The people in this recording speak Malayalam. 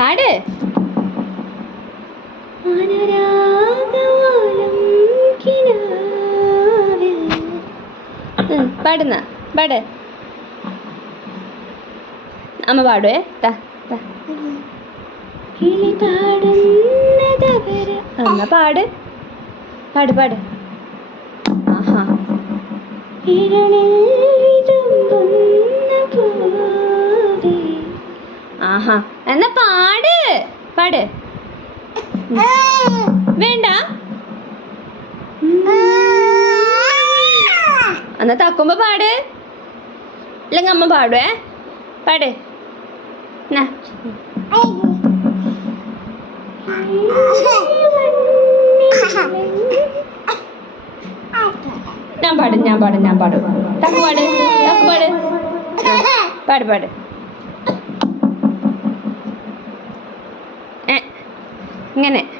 പാട്. പാടുന്ന പാട്. അമ്മ പാടുവേ. അമ്മ പാട് പാട് പാട്. ആഹാ. ആഹാ എന്നാ പാട് പാട്. വേണ്ട എന്നാ തക്കുമ്പോ പാട്. ഇല്ലെങ്കിൽ അമ്മ പാടുവേ. പാട്. ഞാൻ പാടും ഞാൻ പാടും ഞാൻ പാടും. തക്ക് പാട് തക്ക് പാട്. പാട് പാട്. ഇങ്ങനെ